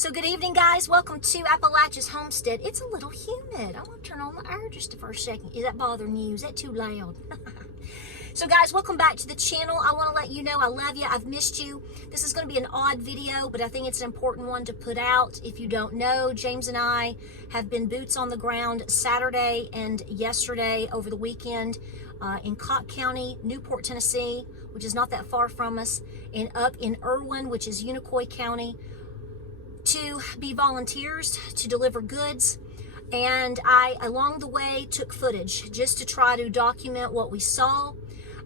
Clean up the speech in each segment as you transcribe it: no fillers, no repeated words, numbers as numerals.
So good evening, guys. Welcome to Appalachia's Homestead. It's a little humid. I'm going to turn on the air just for a second. Is that bothering you? Is that too loud? So guys, welcome back to the channel. I want to let you know I love you. I've missed you. This is going to be an odd video, but I think it's an important one to put out. If you don't know, James and I have been boots on the ground Saturday and yesterday over the weekend in Cott County, Newport, Tennessee, which is not that far from us, and up in Irwin, which is Unicoi County, to be volunteers to deliver goods. And I, along the way, took footage just to try to document what we saw.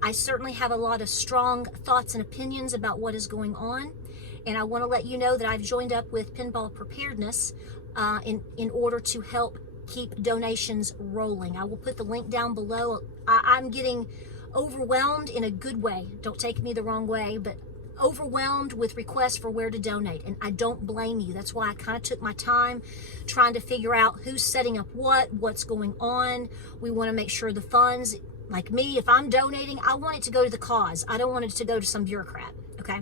I certainly have a lot of strong thoughts and opinions about what is going on. And I want to let you know that I've joined up with Pinball Preparedness in order to help keep donations rolling. I will put the link down below. I'm getting overwhelmed in a good way. Don't take me the wrong way, but overwhelmed with requests for where to donate, and I don't blame you. That's why I kind of took my time trying to figure out who's setting up what's going on. We want to make sure the funds, like me, if I'm donating, I want it to go to the cause. I don't want it to go to some bureaucrat, okay?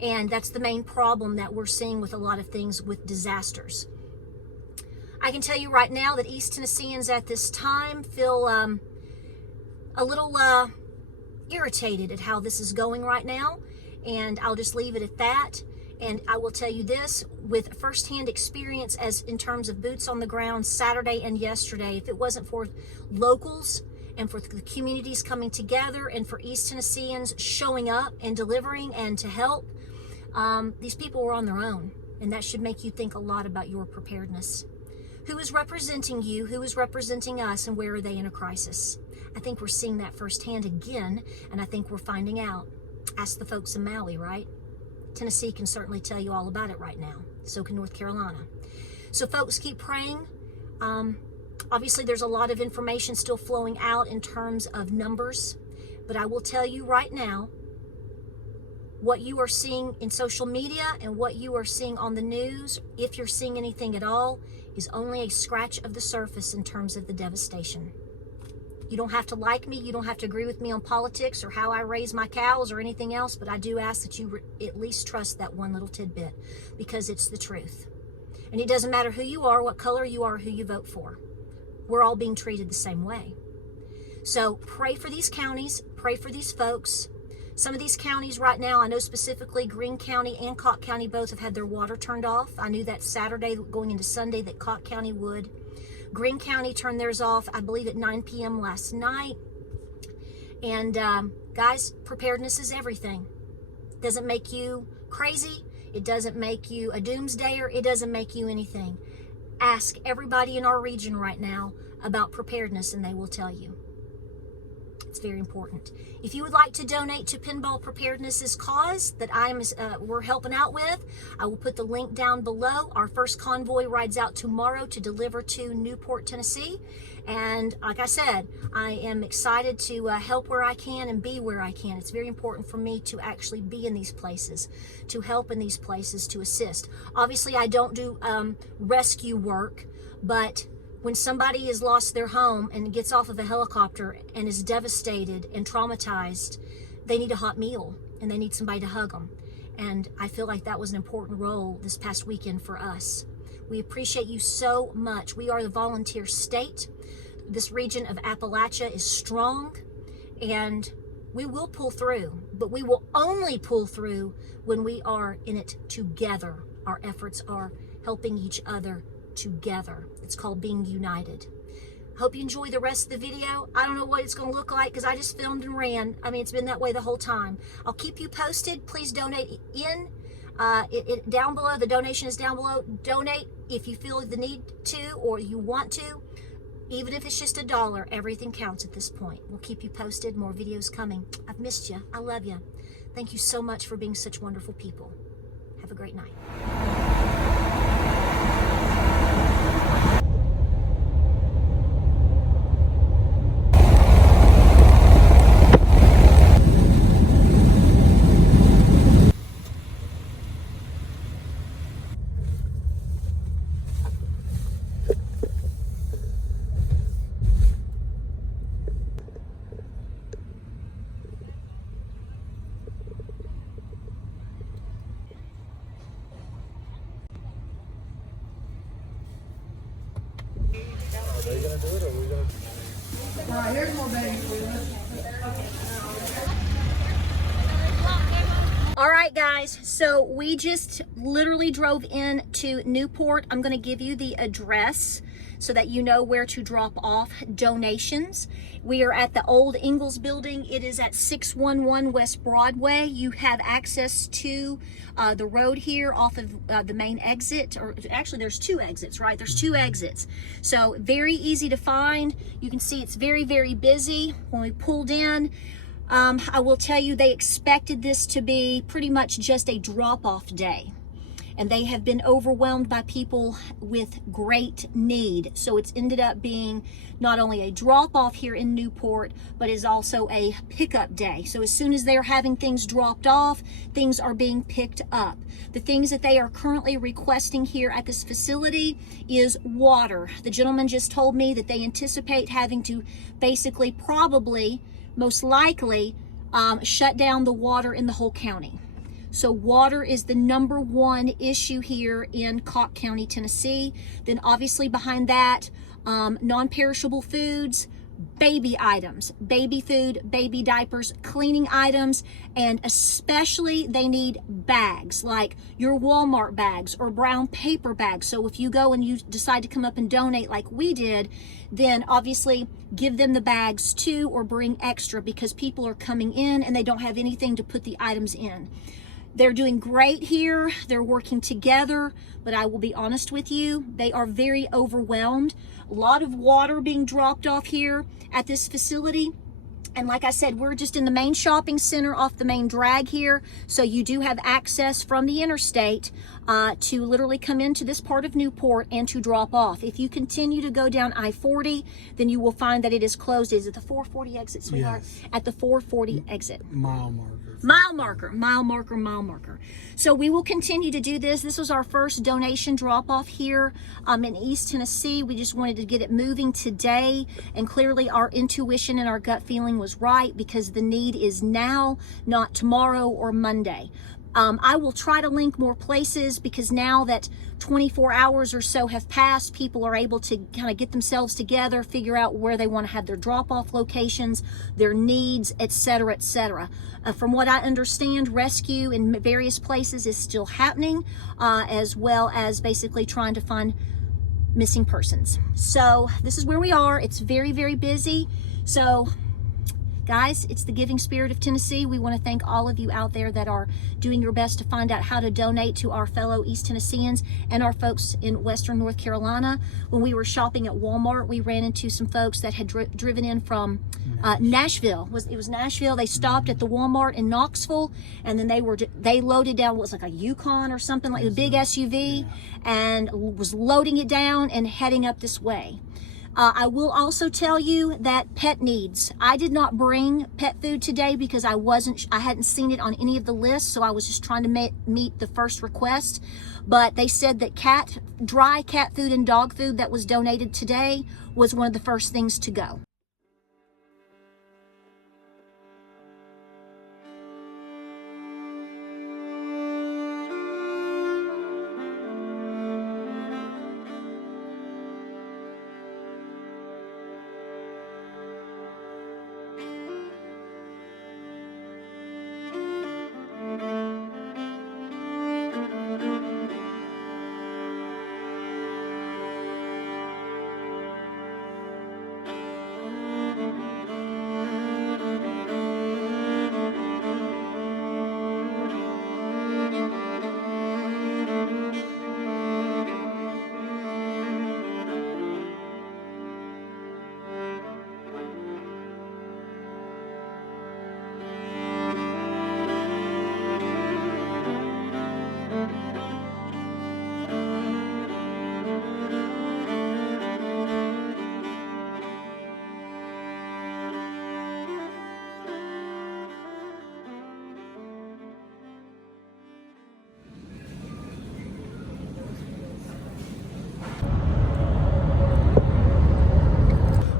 And that's the main problem that we're seeing with a lot of things with disasters. I can tell you right now that East Tennesseans at this time feel a little irritated at how this is going right now. And I'll just leave it at that. And I will tell you this, with firsthand experience as in terms of boots on the ground Saturday and yesterday, if it wasn't for locals and for the communities coming together and for East Tennesseans showing up and delivering and to help, these people were on their own. And that should make you think a lot about your preparedness. Who is representing you? Who is representing us? And where are they in a crisis? I think we're seeing that firsthand again, and I think we're finding out. Ask the folks in Maui, right? Tennessee can certainly tell you all about it right now. So can North Carolina. So folks, keep praying. Obviously, there's a lot of information still flowing out in terms of numbers. But I will tell you right now, what you are seeing in social media and what you are seeing on the news, if you're seeing anything at all, is only a scratch of the surface in terms of the devastation. You don't have to like me. You don't have to agree with me on politics or how I raise my cows or anything else, but I do ask that you at least trust that one little tidbit, because it's the truth. And it doesn't matter who you are, what color you are, who you vote for. We're all being treated the same way. So pray for these counties. Pray for these folks. Some of these counties right now, I know specifically Greene County and Cott County both have had their water turned off. I knew that Saturday going into Sunday that Cott County would. Greene County turned theirs off, I believe, at 9 p.m. last night. And guys, preparedness is everything. It doesn't make you crazy. It doesn't make you a doomsdayer. It doesn't make you anything. Ask everybody in our region right now about preparedness, and they will tell you. It's very important. If you would like to donate to Pinball Preparedness's cause that we're helping out with, I will put the link down below. Our first convoy rides out tomorrow to deliver to Newport, Tennessee. And like I said, I am excited to help where I can and be where I can. It's very important for me to actually be in these places, to help in these places, to assist. Obviously, I don't do rescue work, but when somebody has lost their home and gets off of a helicopter and is devastated and traumatized, they need a hot meal and they need somebody to hug them. And I feel like that was an important role this past weekend for us. We appreciate you so much. We are the volunteer state. This region of Appalachia is strong, and we will pull through, but we will only pull through when we are in it together. Our efforts are helping each other together. It's called being united. Hope you enjoy the rest of the video. I don't know what it's going to look like because I just filmed and ran. I mean, it's been that way the whole time. I'll keep you posted. Please donate in. Down below, the donation is down below. Donate if you feel the need to or you want to. Even if it's just $1, everything counts at this point. We'll keep you posted. More videos coming. I've missed you. I love you. Thank you so much for being such wonderful people. Have a great night. they gonna do it, or are we gonna? All right, here's more baby food. All right, guys, so we just literally drove in to Newport. I'm going to give you the address so that you know where to drop off donations. We are at the old Ingalls building. It is at 611 West Broadway. You have access to the road here off of the main exit, or actually there's two exits, right? There's two exits. So very easy to find. You can see it's very, very busy. When we pulled in, I will tell you, they expected this to be pretty much just a drop-off day. And they have been overwhelmed by people with great need. So it's ended up being not only a drop-off here in Newport, but is also a pickup day. So as soon as they're having things dropped off, things are being picked up. The things that they are currently requesting here at this facility is water. The gentleman just told me that they anticipate having to basically probably most likely shut down the water in the whole county. So water is the number one issue here in Cocke County, Tennessee. Then obviously behind that, non-perishable foods, baby items, baby food, baby diapers, cleaning items, and especially they need bags, like your Walmart bags or brown paper bags. So if you go and you decide to come up and donate like we did, then obviously give them the bags too, or bring extra, because people are coming in and they don't have anything to put the items in. They're doing great here. They're working together, but I will be honest with you, they are very overwhelmed. A lot of water being dropped off here at this facility. And like I said, we're just in the main shopping center off the main drag here. So you do have access from the interstate to literally come into this part of Newport and to drop off. If you continue to go down I-40, then you will find that it is closed. Is it the 440 exit, sweetheart? Yes. At the 440 exit. Mile marker. Mile marker, mile marker, mile marker. So we will continue to do this. This was our first donation drop off here in East Tennessee. We just wanted to get it moving today. And clearly our intuition and our gut feeling was right, because the need is now, not tomorrow or Monday. I will try to link more places, because now that 24 hours or so have passed, people are able to kind of get themselves together, figure out where they want to have their drop-off locations, their needs, etc., etc. From what I understand, rescue in various places is still happening, as well as basically trying to find missing persons. So this is where we are. It's very, very busy. So guys, it's the giving spirit of Tennessee. We want to thank all of you out there that are doing your best to find out how to donate to our fellow East Tennesseans and our folks in Western North Carolina. When we were shopping at Walmart, we ran into some folks that had driven in from Nashville. It was Nashville. They stopped at the Walmart in Knoxville, and then they loaded down what was like a Yukon or something, like a big SUV, and was loading it down and heading up this way. I will also tell you that pet needs. I did not bring pet food today because I hadn't seen it on any of the lists, so I was just trying to meet the first request. But they said that dry cat food and dog food that was donated today was one of the first things to go.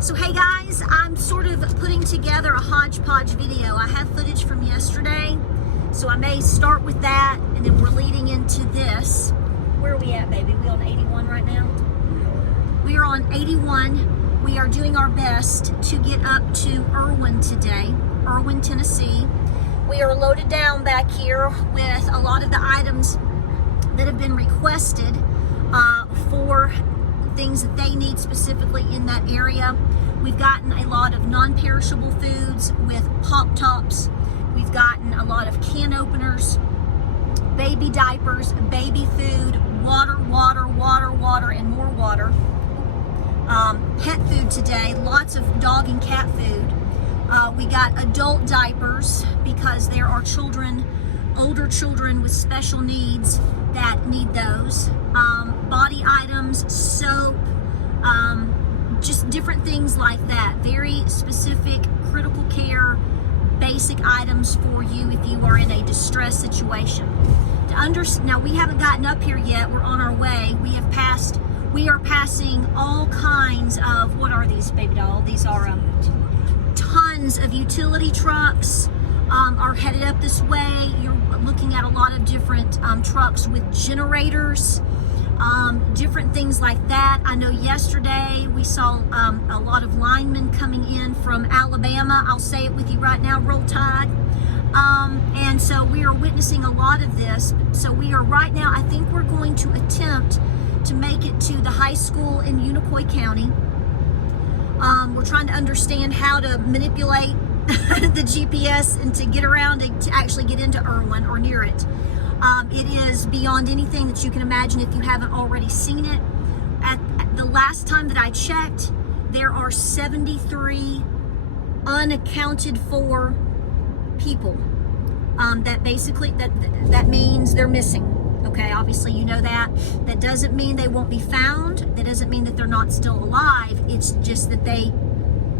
So hey guys, I'm sort of putting together a hodgepodge video. I have footage from yesterday, so I may start with that, and then we're leading into this. Where are we at, baby? We on 81 right now? We are on 81. We are doing our best to get up to Irwin today, Irwin, Tennessee. We are loaded down back here with a lot of the items that have been requested for things that they need specifically in that area. We've gotten a lot of non-perishable foods with Pop Tops. We've gotten a lot of can openers, baby diapers, baby food, water, and more water. Pet food today, lots of dog and cat food. We got adult diapers because there are children, older children with special needs that need those. Body items, soap, just different things like that. Very specific, critical care, basic items for you if you are in a distress situation. Now we haven't gotten up here yet. We're on our way. We are passing all kinds of, what are these, baby doll? These are tons of utility trucks are headed up this way. You're looking at a lot of different trucks with generators, different things like that. I know yesterday we saw a lot of linemen coming in from Alabama. I'll say it with you right now, Roll Tide. And so we are witnessing a lot of this. So we are right now, I think we're going to attempt to make it to the high school in Unicoi County. We're trying to understand how to manipulate the GPS and to get around and to actually get into Irwin or near it. It is beyond anything that you can imagine if you haven't already seen it. At the last time that I checked, there are 73 unaccounted for people that basically that means they're missing. Okay, obviously you know that. That doesn't mean they won't be found. That doesn't mean that they're not still alive. It's just that they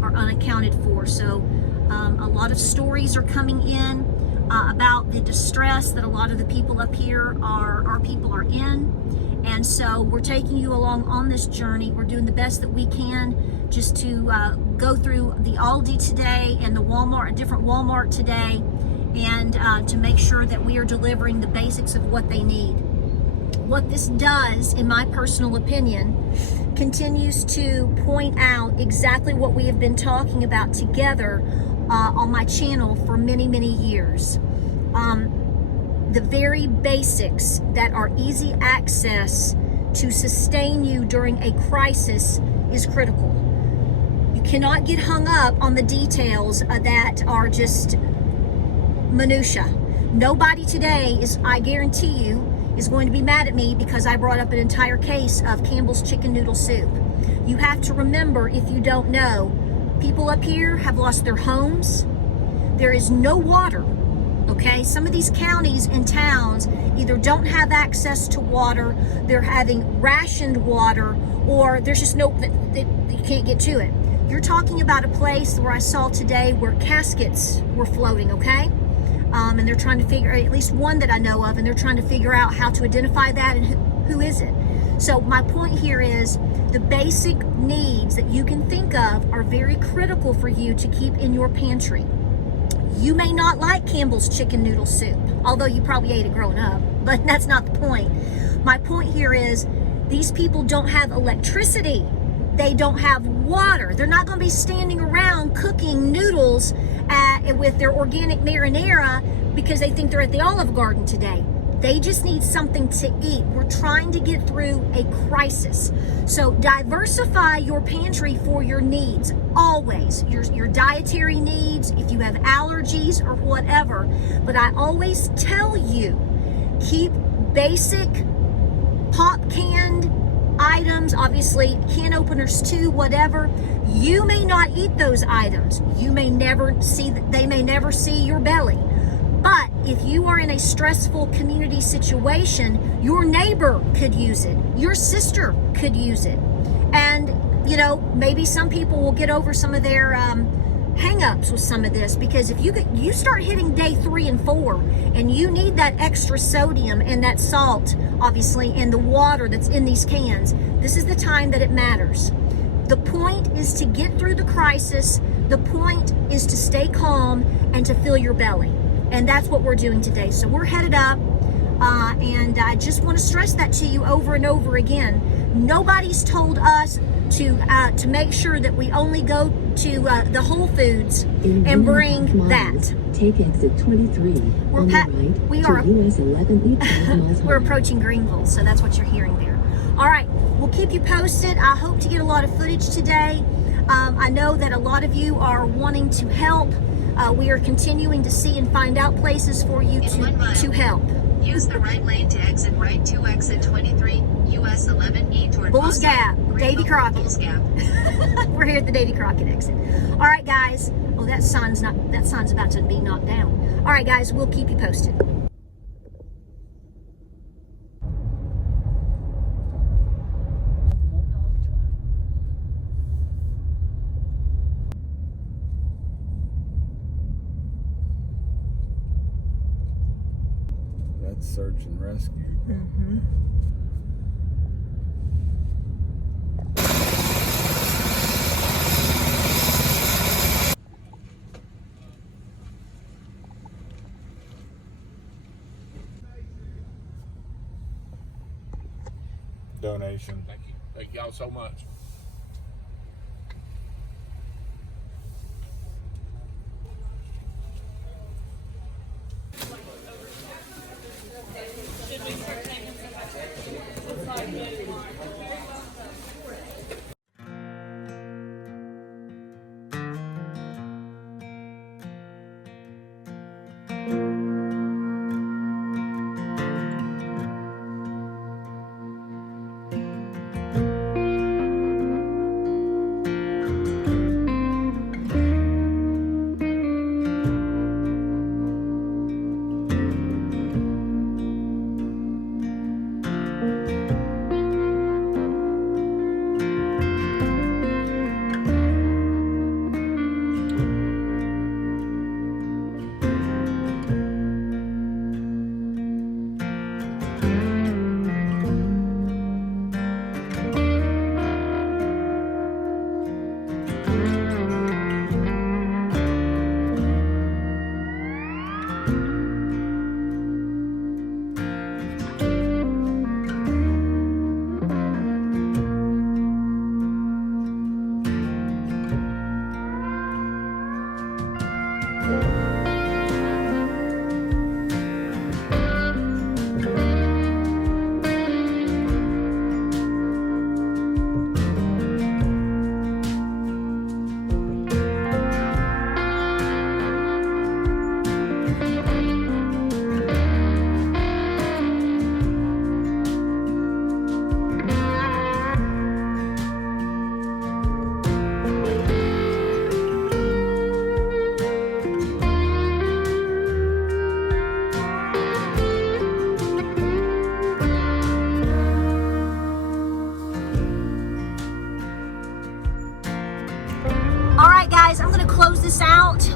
are unaccounted for. So a lot of stories are coming in about the distress that a lot of the people up here our people are in. And so we're taking you along on this journey. We're doing the best that we can just to go through the Aldi today and the Walmart, a different Walmart today, and to make sure that we are delivering the basics of what they need. What this does, in my personal opinion, continues to point out exactly what we have been talking about together on my channel for many, many years. The very basics that are easy access to sustain you during a crisis is critical. You cannot get hung up on the details that are just minutia. Nobody today is, I guarantee you, is going to be mad at me because I brought up an entire case of Campbell's chicken noodle soup. You have to remember, if you don't know, people up here have lost their homes. There is no water, okay? Some of these counties and towns either don't have access to water, they're having rationed water, or there's just no, you can't get to it. You're talking about a place where I saw today where caskets were floating, okay? And they're trying to figure, at least one that I know of, and they're trying to figure out how to identify that and who is it. So my point here is the basic needs that you can think of are very critical for you to keep in your pantry. You may not like Campbell's chicken noodle soup, although you probably ate it growing up, but that's not the point. My point here is these people don't have electricity. They don't have water. They're not going to be standing around cooking noodles with their organic marinara because they think they're at the Olive Garden today. They just need something to eat. We're trying to get through a crisis. So diversify your pantry for your needs, always. Your dietary needs, if you have allergies or whatever. But I always tell you, keep basic pop canned items, obviously can openers too, whatever. You may not eat those items. You may never see, they may never see your belly. But if you are in a stressful community situation, your neighbor could use it. Your sister could use it. And, you know, maybe some people will get over some of their hang-ups with some of this, because if you start hitting day 3 and 4 and you need that extra sodium and that salt, obviously, and the water that's in these cans, this is the time that it matters. The point is to get through the crisis. The point is to stay calm and to fill your belly. And that's what we're doing today. So we're headed up, and I just want to stress that to you over and over again. Nobody's told us to make sure that we only go to the Whole Foods and bring that. Take exit 23 on the right we are to US 11 miles. We're approaching Greenville, so that's what you're hearing there. All right, we'll keep you posted. I hope to get a lot of footage today. I know that a lot of you are wanting to help. We are continuing to see and find out places for you to help. Use the right lane to exit right to exit 23, US 11E toward Bulls Gap, Davy Crockett. Bulls Gap. We're here at the Davy Crockett exit. All right, guys. Oh, that sign's about to be knocked down. All right, guys, we'll keep you posted. That's search and rescue. Mm-hmm. Donation. Thank you. Thank y'all so much.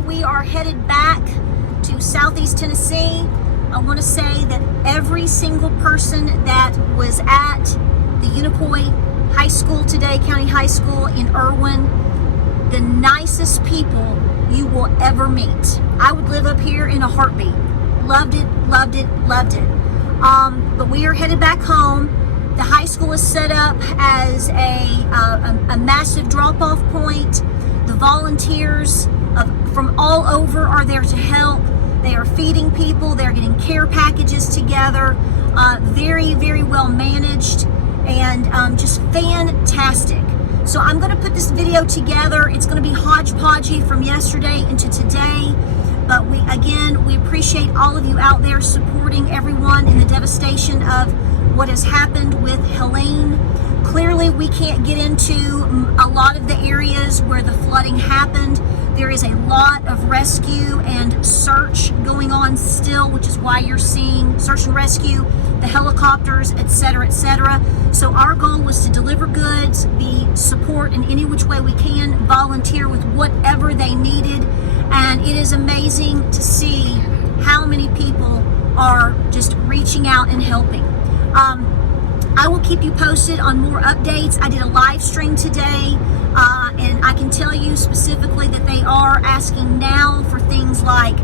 We are headed back to Southeast Tennessee. I want to say that every single person that was at the Unicoi High School today, County High School in Irwin, the nicest people you will ever meet. I would live up here in a heartbeat. Loved it, loved it, loved it. But we are headed back home. The high school is set up as a massive drop-off point. The volunteers from all over are there to help. They are feeding people. They're getting care packages together. Very, very well managed and just fantastic. So I'm going to put this video together. It's going to be hodgepodgey from yesterday into today. But we appreciate all of you out there supporting everyone in the devastation of what has happened with Helene. Clearly, we can't get into a lot of the areas where the flooding happened. There is a lot of rescue and search going on still, which is why you're seeing search and rescue, the helicopters, etc., etc. So our goal was to deliver goods, be support in any which way we can, volunteer with whatever they needed. And it is amazing to see how many people are just reaching out and helping. I will keep you posted on more updates. I did a live stream today, and I can tell you specifically that they are asking now for things like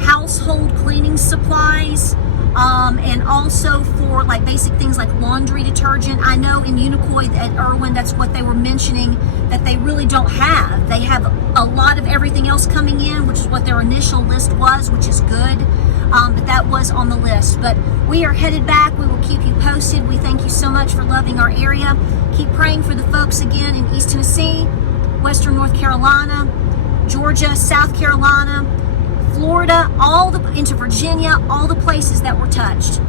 household cleaning supplies, and also for like basic things like laundry detergent. I know in Unicoi at Irwin, that's what they were mentioning, that they really don't have. They have a lot of everything else coming in, which is what their initial list was, which is good. But that was on the list. But we are headed back. We will keep you posted. We thank you so much for loving our area. Keep praying for the folks again in East Tennessee, Western North Carolina, Georgia, South Carolina, Florida, into Virginia, all the places that were touched.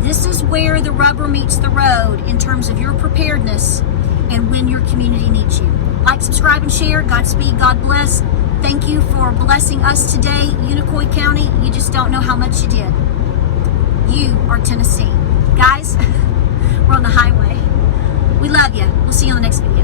This is where the rubber meets the road in terms of your preparedness and when your community needs you. Like, subscribe, and share. Godspeed. God bless. Thank you for blessing us today, Unicoi County. You just don't know how much you did. You are Tennessee. Guys, we're on the highway. We love you. We'll see you on the next video.